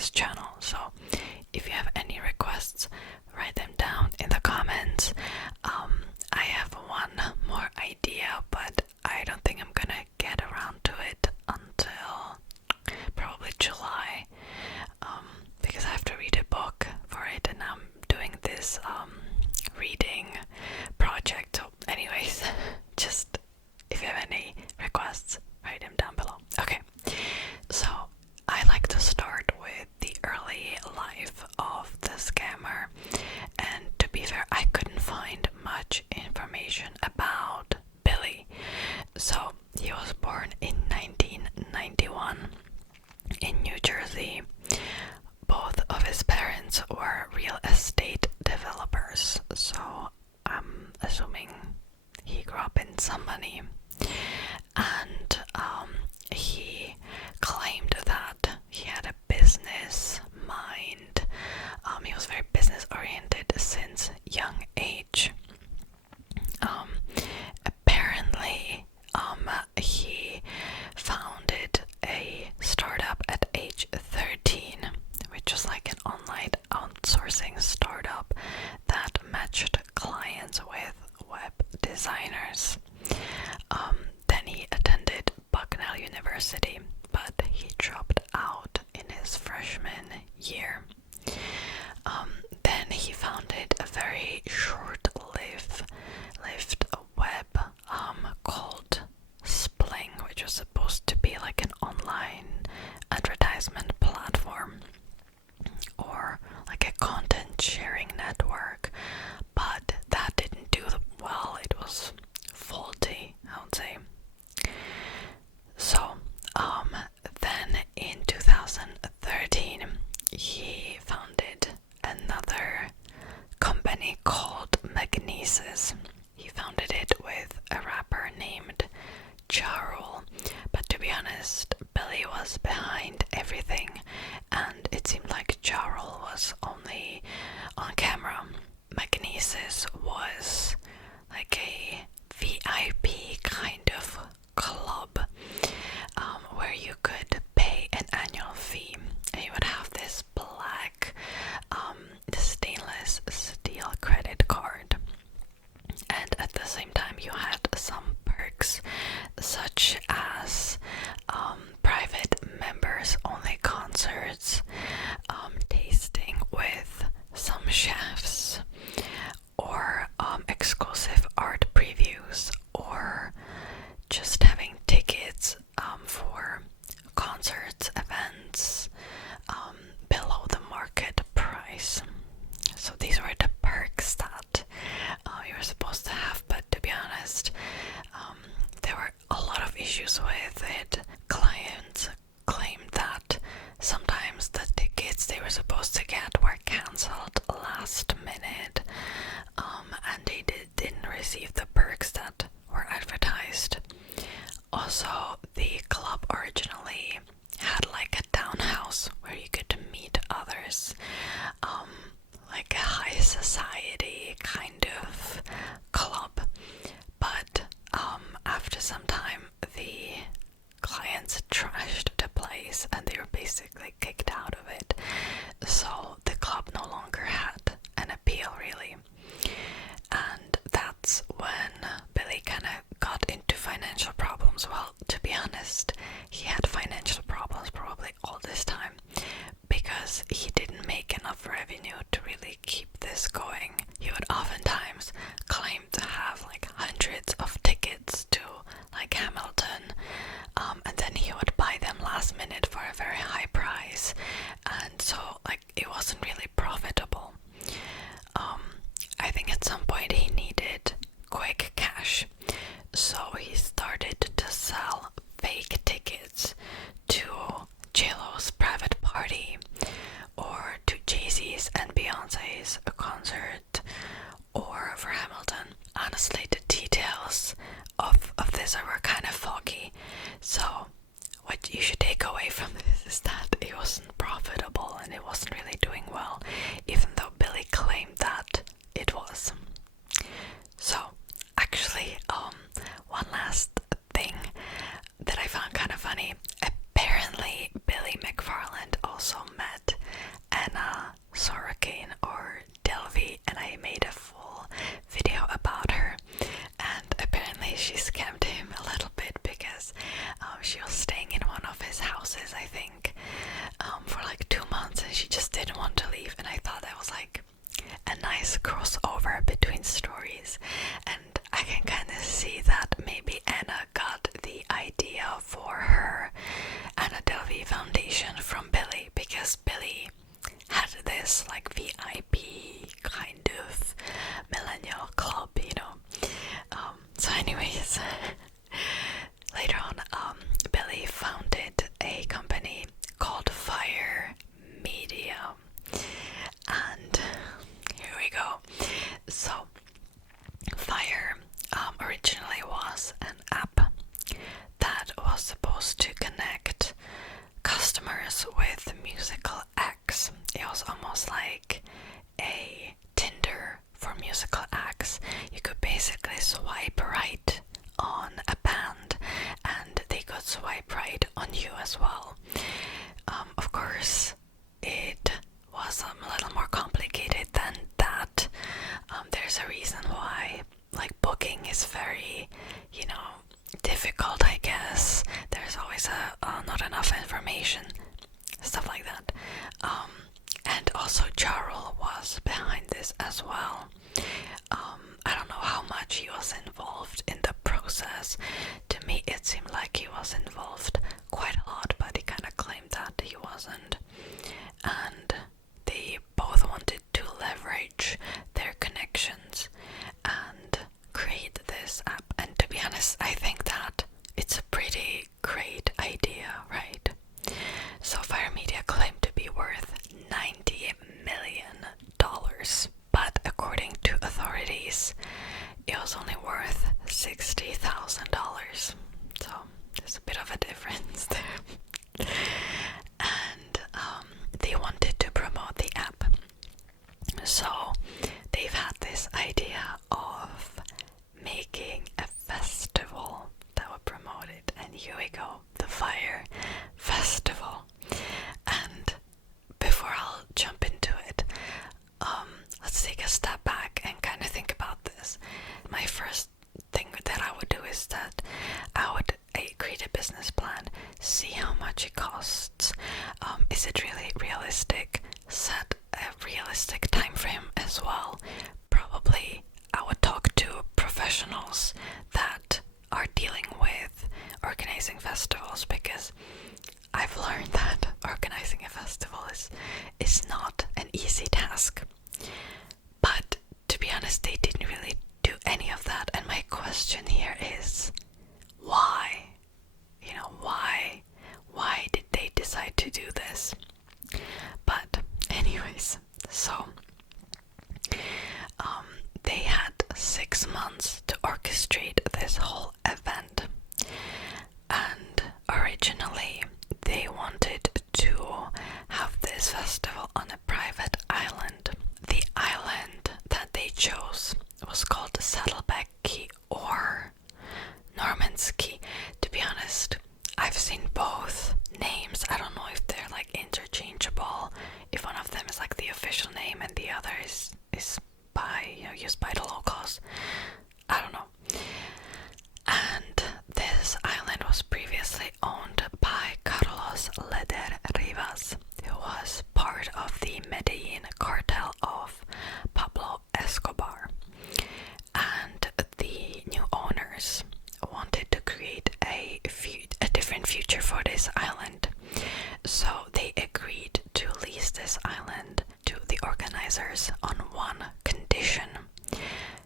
this channel. So if you have any requests, write them down in the comments. I have one more idea, but I don't think I'm gonna get around to it until probably July, because I have to read a book for it, and I'm doing this reading project. So anyways, just if you have any requests, write them down below. Okay, so I like to start with the early life of the scammer, and to be fair, I couldn't find much information about Billy. So he was born in 1991 in New Jersey. Both of his parents were real estate developers, so I'm assuming he grew up in some money. And he claimed that he had a business mind. He was very business oriented since young age. Apparently, he founded a startup at age 13, which was like an online outsourcing startup that matched clients with web designers. Then he attended Bucknell University, but he dropped out in his freshman year. Then he founded a very short-lived web called Spling, which was supposed to be like an online advertisement platform or like a content sharing network, but that didn't do well. It was faulty, I would say. So then in 2013 he founded another company called Magnesis. He founded it with a rapper named Jarrell, but to be honest, Billy was behind everything, and it seemed like Jarrell was only on camera. Magnesis was like a VIP kind of club where you could pay an annual fee, and you would have this black stainless steel credit card, and at the same time you had some perks such as private members only concerts, tasting with some chefs, or exclusive art previews, or just having tickets for concerts, events below the market price. So these were the perks that you were supposed to have, but to be honest, there were a lot of issues with it. Clients claimed that sometimes the tickets they were supposed to get were cancelled last minute, and they didn't receive the perks that were advertised. Also, the club originally had like a townhouse where you could meet others, like a high society kind of club, but after some time the clients trashed the place and they were basically kicked out of it, so the club no longer had an appeal really. And that's when Billy kind of got into financial problems. Well, to be honest, he had financial problems probably all this time because he didn't make enough revenue to really keep this going. He would oftentimes claim to have like hundreds of tickets to like Hamilton, and then he would buy them last minute for a very high price, and so like also Jarl was behind this as well. I don't know how much he was involved in the process. To me, it seemed like he was involved quite a lot, but he kind of claimed that he wasn't. And they both wanted to leverage their connections and create this app. And to be honest, I think that it's a pretty great idea, right? So Fyre Media claimed to be worth $90 million, but according to authorities, it was only worth $60,000. So there's a bit of a difference there. And they wanted to promote the app. So they've had this idea of making a festival that would promote it. And here we go, the Fyre Festival. And before I'll jump into it, let's take a step back and kind of think about this. My first thing that I would do is that I would create a business plan, see how much it costs. Is it really realistic? Set a realistic time frame as well. Probably I would talk to professionals that are dealing with organizing festivals, because I've learned that organizing a festival is not an easy task. But to be honest, they didn't really do any of that. And my question here is, why? You know, why? Why did they decide to do this? But anyways, so they had 6 months to orchestrate this whole event. And originally they wanted to have this festival on a private island. The island that they chose was called Saddleback Key or Norman's Key. To be honest, I've seen both names. I don't know if they're like interchangeable, if one of them is like the official name and the other is by, used by the locals. I don't know. And this island was previously owned by Carlos Leder Rivas, who was part of the Medellin cartel of Pablo Escobar. And the new owners wanted to create a different future for this island. So they agreed to lease this island to the organizers on one condition: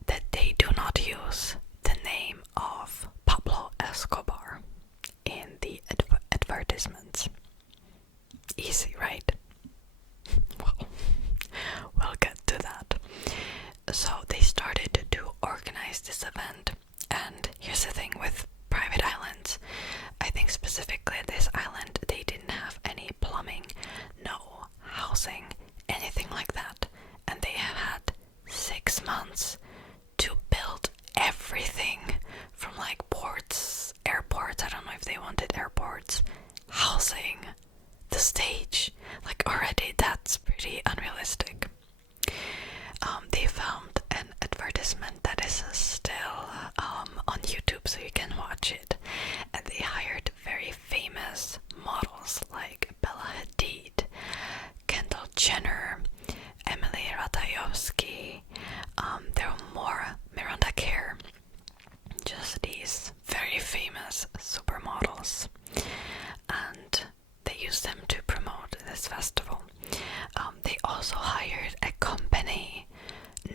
that they do not use the name of Pablo Escobar in the advertisements. Easy, right? Well, we'll get to that. So they started to organize this event, and here's the thing with private islands. I think specifically this island, they didn't have any plumbing, no housing, anything like that. And they have had 6 months to build everything from like ports, airports. I don't know if they wanted airports, housing, the stage. Like already that's pretty unrealistic. They filmed an advertisement that is still on YouTube, so you can watch it. And they hired very famous models like Bella Hadid, Kendall Jenner, Emily Ratajkowski. There were more, Miranda Kerr. Just these very famous supermodels. And they used them to promote this festival. They also hired a company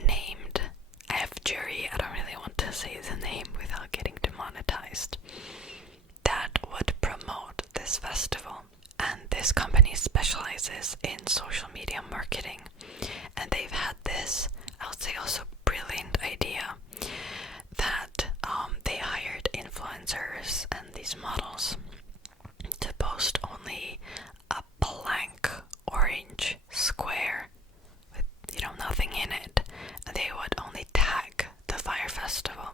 named F-Jury, I don't really want to say the name without getting demonetized, that would promote this festival. And this company specializes in social media marketing. And they've had this, I would say also brilliant idea, that they hired influencers and these models to post only a blank orange square with, nothing in it. They would only tag the Fyre Festival.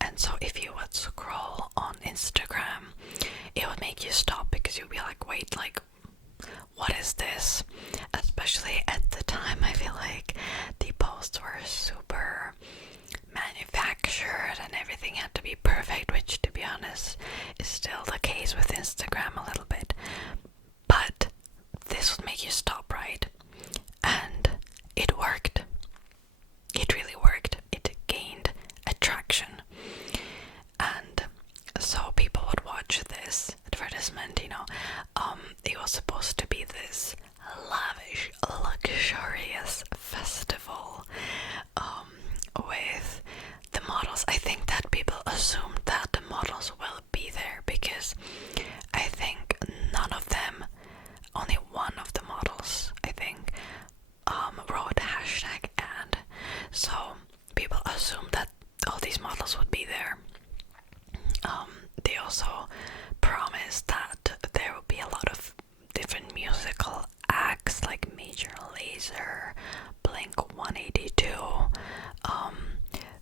And so if you would scroll on Instagram, it would make you stop, because you'd be like, wait, like, what is this? Especially at the time, I feel like the posts were super manufactured and everything had to be perfect, which to be honest is still the case with Instagram a little bit. But this would make you stop, right? Weezer, Blink-182.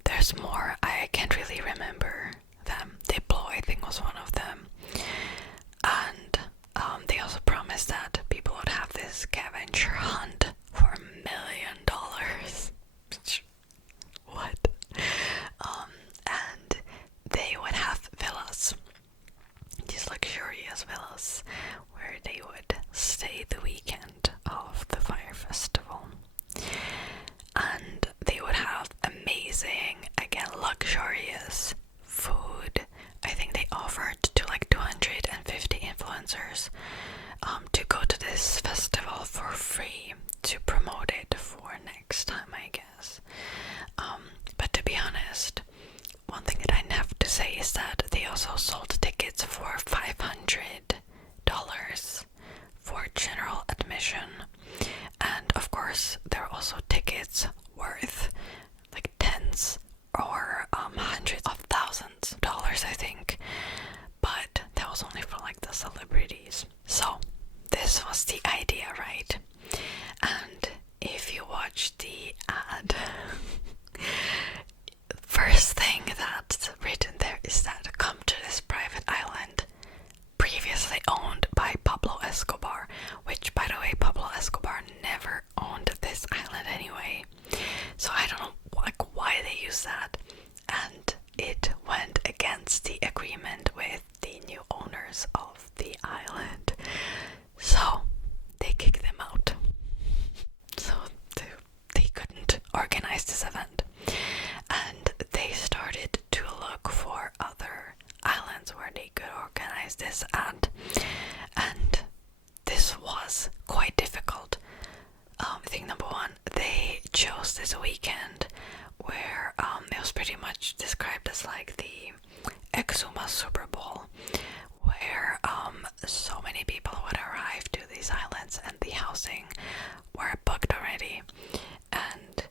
There's more, I can't really remember them. Diplo, I think, was one of them. And they also promised that people would have this scavenger hunt for $1 million. What? And they would have villas, these luxurious villas, where they would stay the weekend of the Fyre Festival. And they would have amazing, again, luxurious food. I think they offered to like 250 influencers to go to this festival for free to promote it for next time, I guess. But to be honest, one thing that I have to say is that they also sold tickets for $500 for general admission. And of course, there are also tickets worth like tens or hundreds of thousands of dollars, I think. But that was only for like the celebrities. So this was the idea, right? And if you watch the ad, first thing that's written there is that come to this private island previously owned by Pablo Escobar, which, by the way, Pablo Escobar never owned this island anyway. So I don't know why they use that. And it went against the agreement with the new owners of the island. So they kicked them out. So they couldn't organize this event. And they started to look for other islands where they could organize this at. And this was quite difficult. I think number one, they chose this weekend where it was pretty much described as like the Exuma Super Bowl, where so many people would arrive to these islands and the housing were booked already. And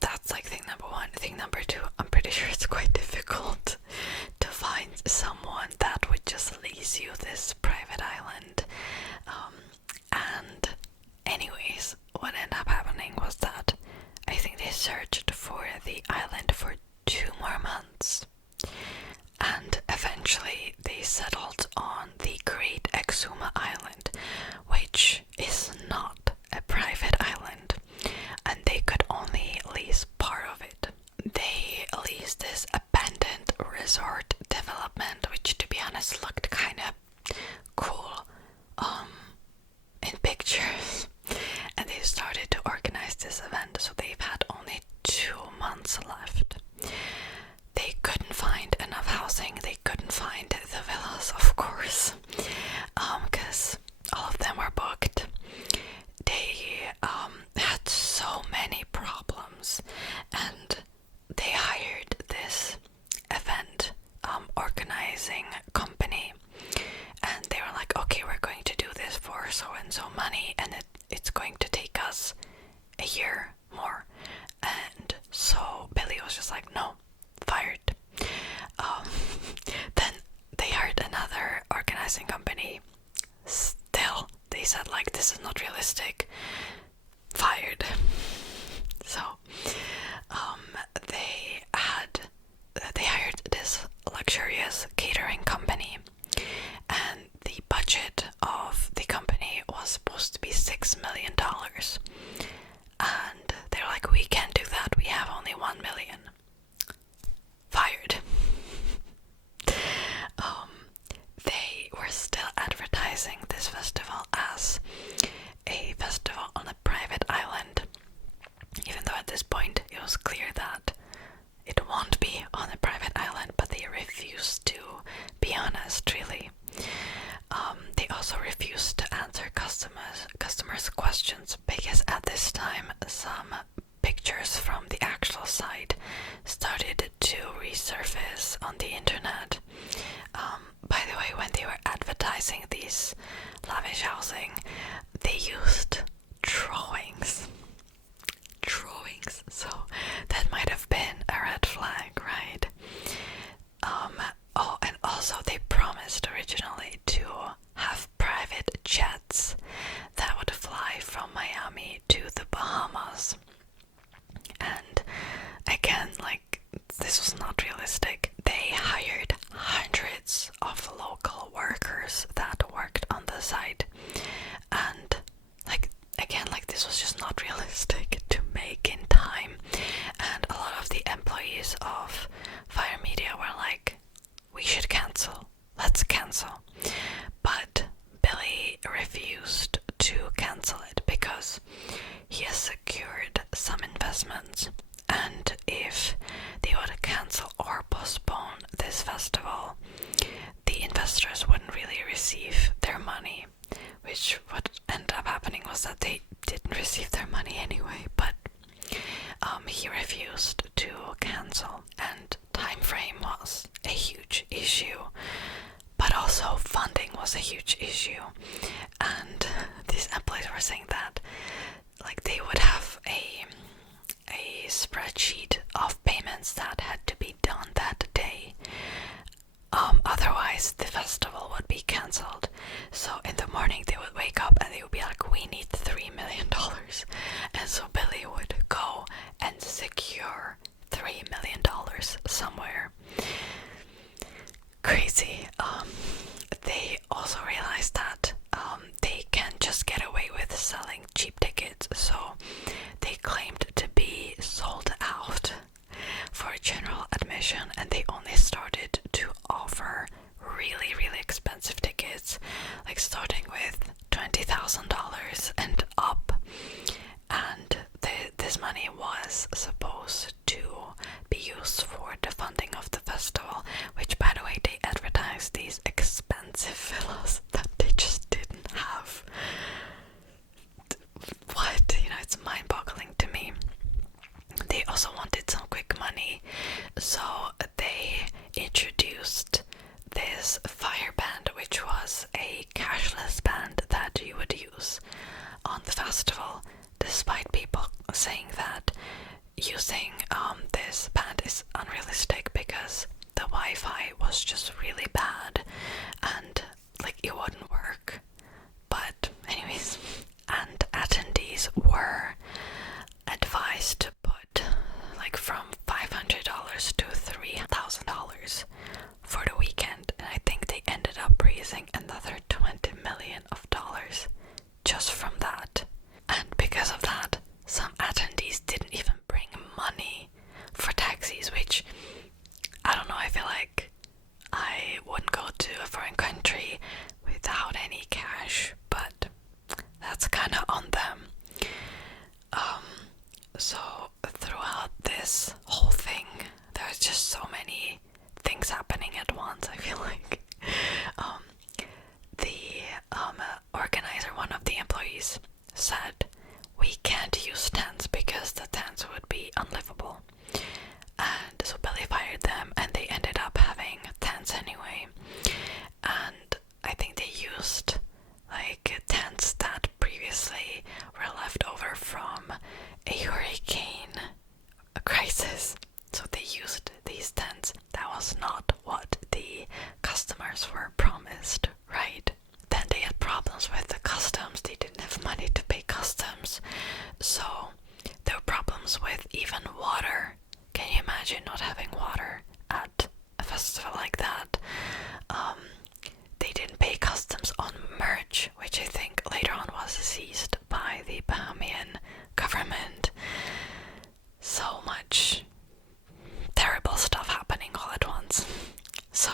that's like thing number one. Thing number two, I'm pretty sure it's quite difficult to find someone that would just lease you this private island. And anyways, what ended up happening was that I think they searched for the island for 2 more months. And eventually they settled on the Great Exuma Island, which is not a private island, and they could only lease part of it. They leased this abandoned resort development, which to be honest looked kind of cool in pictures. And they started to organize this event, so they've had only 2 months left. They couldn't find enough housing, they couldn't find the villas, of course, because all of them were booked. They had so many problems, and they hired this event organizing company, and they were like, okay, we're going to do this for so and so money, and it's going to take us a year more. And so Billy was just like, no, fired. Then they hired another organizing company. Still, they said like, this is not realistic. Fired. So they hired this luxurious catering company, and the budget of the company was supposed to be $6 million. And they're like, we can't do that, we have only $1 million. Fired. They were still advertising this festival as a festival on a private island, even though at this point it was clear that it won't be on a private island, but they refused to be honest, really. They also refused to answer customers' questions, because at this time some pictures from the actual site started to resurface on the internet. By the way, when they were advertising these lavish housing, they used drawings. So that might have been a red flag, right? Oh, and also they promised originally to have private jets that would fly from Miami to the Bahamas. And again, like, this was not realistic. They hired hundreds of local workers that worked on the site, and like, again, like, this was just not realistic to make in time. And a lot of the employees of Fyre Media were like, we should cancel, let's cancel. But Billy refused to cancel it because he has secured some investments, and if they would cancel or postpone this festival, the investors wouldn't really receive their money, which what ended up happening was that they didn't receive their money anyway. But he refused to cancel, and time frame was a huge issue, but also funding was a huge issue. And these employees were saying that, like, they would have a spreadsheet of payments that had to be done that day. Otherwise the festival would be cancelled. So in the morning they would wake up and they would be like, we need $3 million. And so Billy would go and secure $3 million somewhere. Crazy. They also realized that they can't just get away with selling cheap tickets, so they claimed to be sold out for general admission, and they only started to offer really, really expensive tickets, like starting with $20,000 and up. And this money was supposed to be used for the funding of the festival, which, by the way, they advertised these expensive villas that they just didn't have. What? You know, it's mind-boggling to me. They also wanted some quick money, so they introduced this Fyre band, which was a cashless band that you would use on the festival, despite people saying that using this band is unrealistic because the Wi-Fi was just really bad and like it wouldn't work. But anyways, and attendees were advised to put like from $500 to $3,000 for the weekend, and I think they ended up raising another $20 million just from that. And because of that, some attendees didn't even bring money for taxis, which, I don't know, I feel like I wouldn't go to a foreign country without any cash, but that's kind of on them. So throughout this whole thing, there's just so many things happening at once, I feel like. The organizer, one of the employees, said, we can't use tents because the tents would be unlivable. And so Billy fired them, and they ended up having tents anyway. And I think they used like tents that previously were left over from a hurricane crisis. So they used these tents. That was not what the customers were promised, right? Then they had problems with the customs. They didn't have money to pay customs. So there were problems with even water. Can you imagine not having water at a festival like that? They didn't pay customs on merch, which I think later on was seized by the Bahamian government. So much terrible stuff happening all at once. So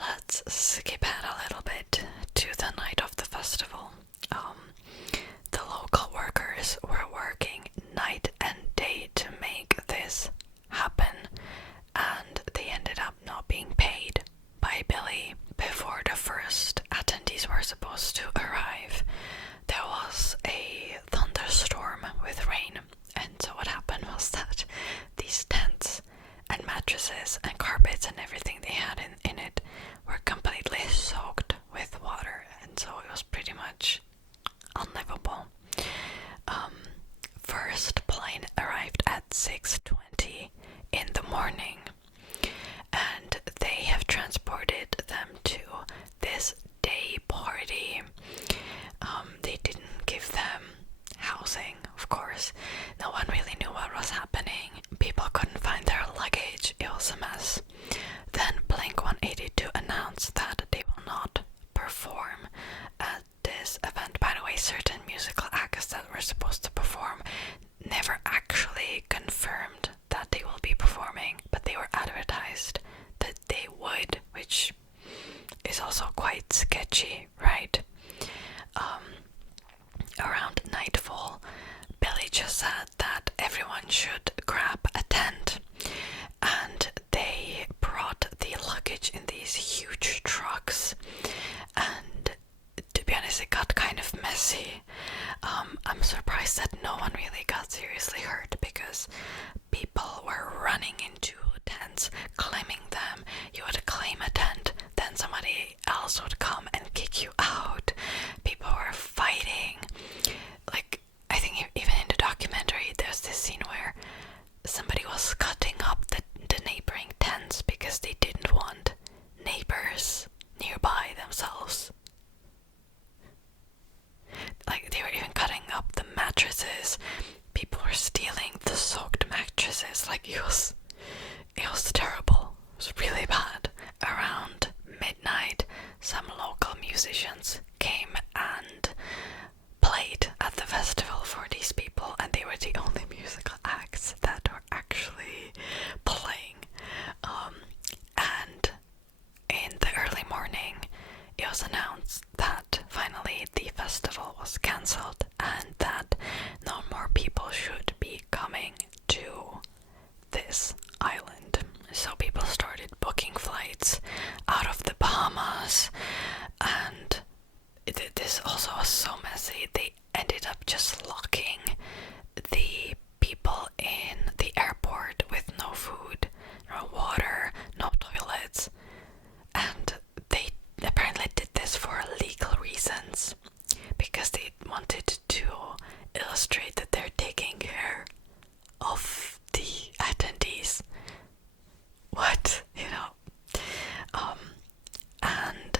let's skip ahead a little bit to the night of the festival. The local workers were working night and day to make this happen, and they ended up not being paid by Billy. Before the first attendees were supposed to arrive, there was a thunderstorm with rain, and so what happened was that these tents and mattresses and carpets and everything they had in it were completely soaked with water, and so it was pretty much unlivable. First plane arrived at 6:20 in the morning, and they have transported them to this day party. They didn't give them housing were supposed to perform never actually confirmed that they will be performing, but they were advertised that they would, which is also quite sketchy, right? Around nightfall, Billy just said that everyone should grab a tent, and they brought the luggage in these huge trucks, and to be honest, it got kind of messy. I'm surprised that no one really got seriously hurt, because people were running into tents, claiming them. You would claim a tent, then somebody else would come and kick you out. People were fighting. Like, I think even in the documentary there's this scene where somebody was cutting up the neighboring tents because they didn't want neighbors nearby themselves. Like, they were even cutting up the mattresses. People were stealing the soaked mattresses. Like, it was terrible. It was really bad. Around midnight, some local musicians came and played at the festival for these people, and they were the only musical acts that were actually playing. And in the early morning, it was announced that finally the festival was cancelled and that no more people should be coming to this island. So people started booking flights out of the Bahamas, and this also was so messy. They ended up just locking the people in the airport with no food, no water, no toilets, and they apparently did this for legal reasons, because they wanted to illustrate that they're taking care of the attendees. What? And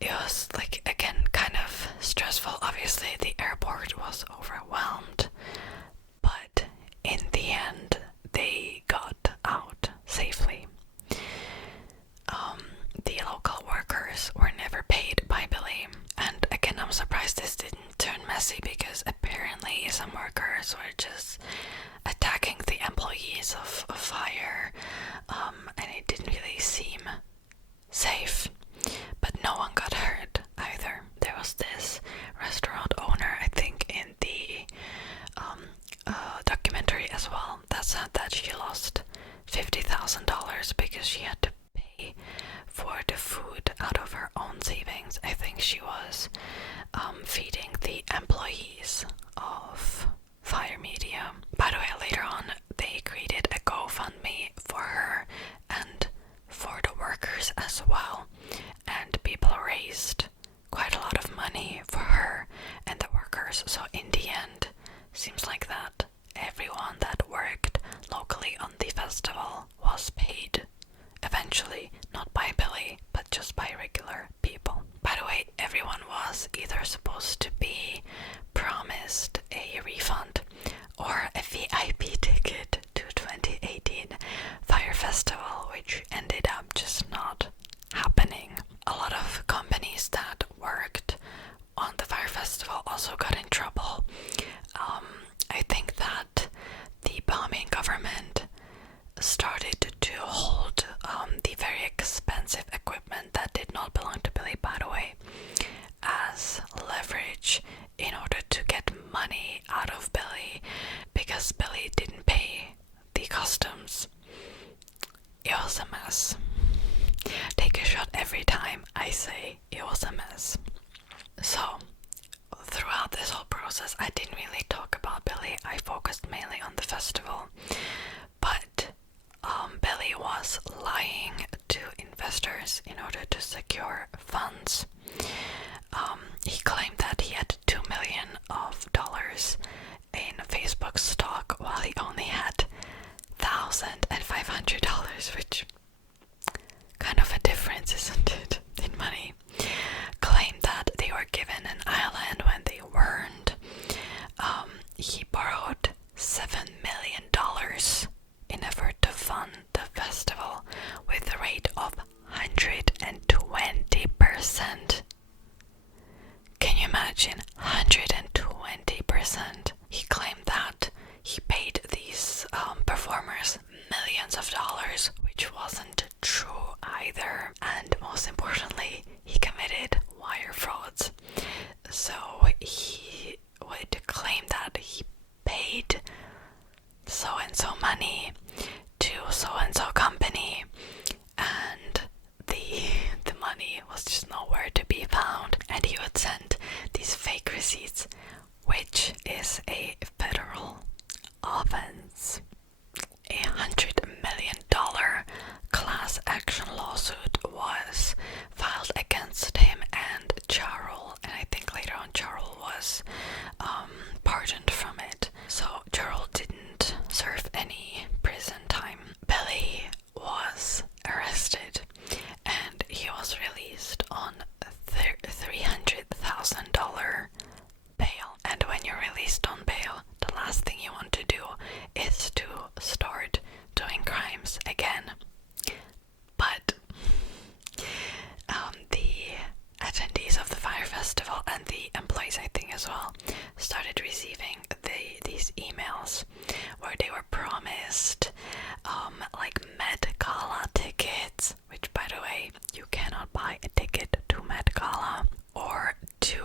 it was, like, again, kind of stressful. Obviously the airport was overwhelmed, but in the end they got out safely. The local workers were never paid by Billy, and again, I'm surprised this didn't turn messy, because apparently some workers were just attacking the employees of Fyre, and it didn't really seem safe. But no one got hurt either. There was this restaurant owner, I think in the documentary as well, that said that she lost $50,000 because she had to pay for the food out of her own savings. I think she was feeding the employees of Fyre Media. By the way, later on they created a GoFundMe for her and for the workers as well, and people raised quite a lot of money for her and the workers. So in the end, seems like that everyone that worked locally on the festival was paid eventually, not by Billy, but just by regular people. By the way, everyone was either supposed to be promised a refund or a VIP ticket to 2018 Fyre Festival, which ended up just not happening. A lot of companies that worked on the Fyre Festival also got in trouble started receiving these emails where they were promised like Met Gala tickets, which by the way, you cannot buy a ticket to Met Gala or to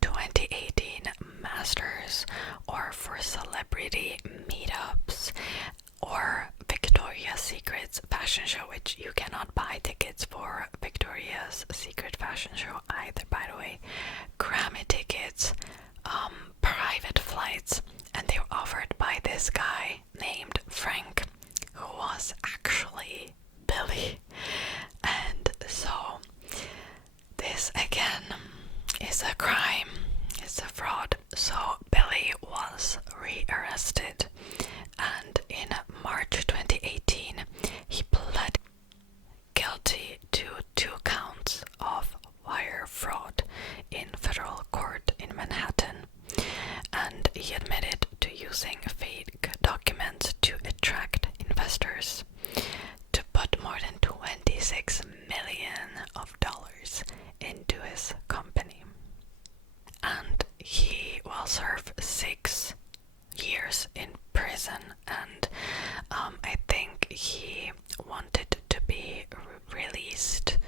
2018 Masters or for celebrity meetups or Victoria's Secret's fashion show, which you cannot buy tickets for Victoria's Secret fashion show either, by the way. Grammy tickets, private flights, and they were offered by this guy named Frank, who was actually Billy. And so this again is a crime, it's a fraud. So Billy was rearrested, and in March 2018 he pled guilty to 2 counts of wire fraud in federal court in Manhattan, and he admitted to using fake documents to attract investors to put more than $26 million into his company. And he will serve 6 years in prison, and I think he wanted to be released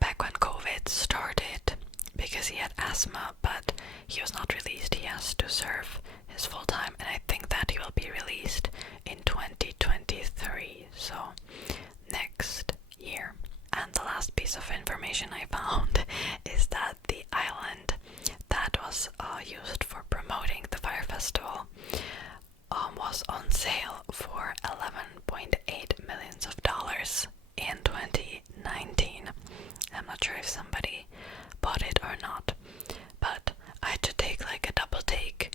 back when COVID started because he had asthma, but he was not released. He has to serve his full time, and I think that he will be released in 2023, so next year. And the last piece of information I found is that the island that was used for promoting the Fyre Festival was on sale for $11.8 million in 2019. I'm not sure if somebody bought it or not, but I had to take like a double take.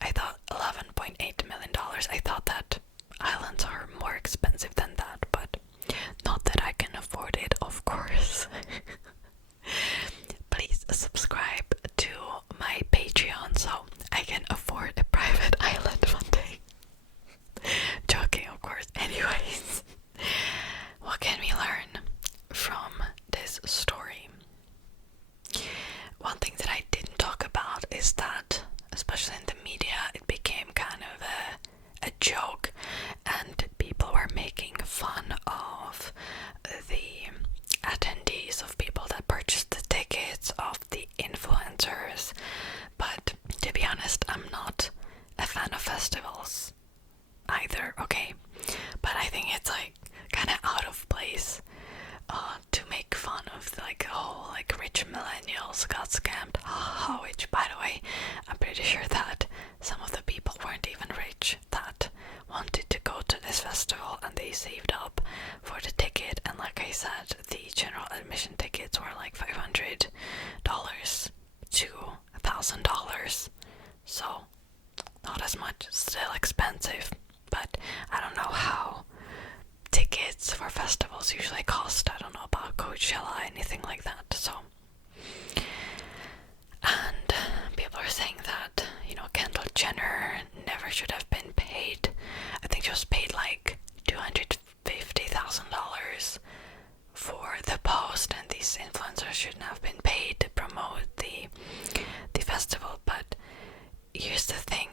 I thought $11.8 million. I thought that islands are more expensive than that, but not that I can afford it, of course. Please subscribe to my Patreon so I can afford a private island one day. Joking, of course. Anyways, what can we learn from this story? One thing that I didn't talk about is that, especially in the media, it became kind of a joke, and people were making fun of the attendees, of people that purchased the tickets, of the influencers. But to be honest, I'm not a fan of festivals either, okay? But I think it's like kind of out of place to make fun of like, oh, like rich millennials got scammed, which by the way, I'm pretty sure that some of the people weren't even rich that wanted to go to this festival, and they saved up for the ticket. And like I said, the general admission tickets were like $500 to $1,000, so not as much, still expensive. But I don't know how tickets for festivals usually cost. I don't know about Coachella, anything like that. So, and people are saying that, you know, Kendall Jenner never should have been paid. I think she was paid like $250,000 for the post, and these influencers shouldn't have been paid to promote the festival. But here's the thing,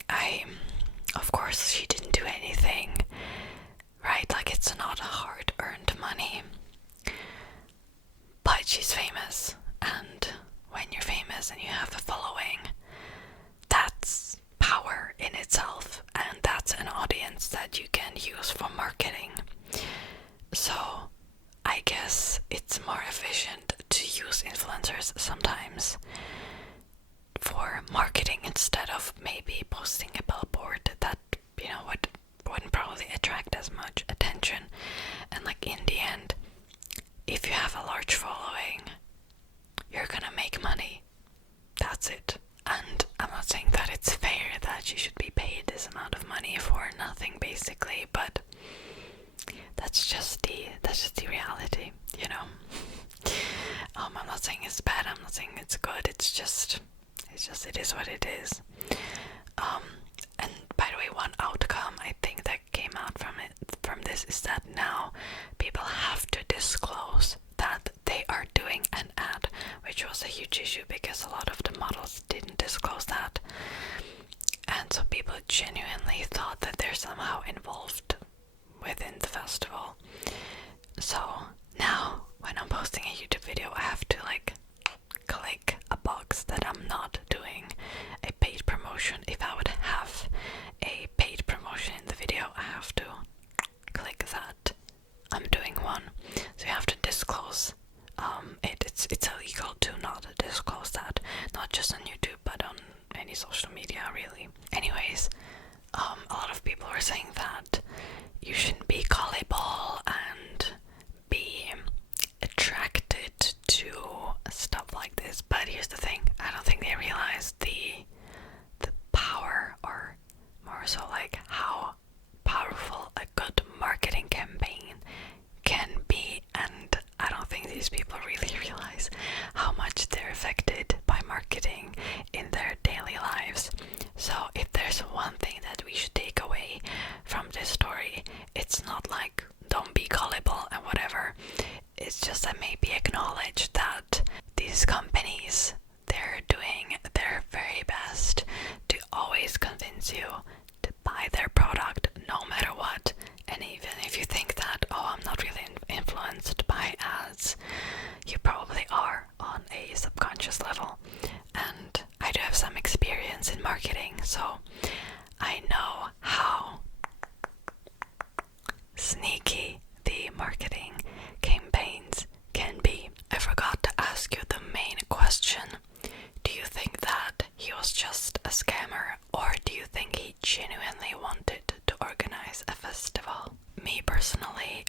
of course she didn't do anything, right? Like, it's not hard-earned money, but she's famous, and when you're famous and you have a following, that's power in itself, and that's an audience that you can use for marketing. So I guess it's more efficient to use influencers sometimes for marketing instead of maybe posting a billboard that, you know, wouldn't probably attract as much attention. And like, in the end, if you have a large following, you're gonna make money. That's it. And I'm not saying that it's fair that you should be paid this amount of money for nothing, basically, but that's just the reality, you know. I'm not saying it's bad, I'm not saying it's good, it is what it is. And by the way, one outcome I think that came out from this is that now people have to disclose that they are doing an ad, which was a huge issue because a lot of the models didn't disclose that. people genuinely thought that they're somehow involved within the festival. So now when I'm posting a YouTube video, I have to like click a box that I'm not doing a paid promotion. If I would have a paid promotion in the video, I have to click that I'm doing one. So you have to disclose it's illegal to not disclose that, not just on YouTube but on any social media really. Anyways, a lot of people were saying that you shouldn't be gullible and be attracted to stuff like this. But here's the thing, I don't think they realize the power, or more so like how powerful a good marketing campaign can be, and I don't think these people really realize how much they're affected by marketing in their daily lives. So if there's one thing that we should take away from this story, it's not like don't be gullible and whatever. It's just that maybe acknowledge that these companies, they're doing their very best to always convince you to buy their product no matter what. And even if you think that, oh, I'm not really influenced by ads, you probably are on a subconscious level. And I do have some experience in marketing, so I know how sneaky the marketing campaigns can be. I forgot to ask you the main question. Do you think that he was just a scammer, or do you think he genuinely wanted to organize a festival? Me personally,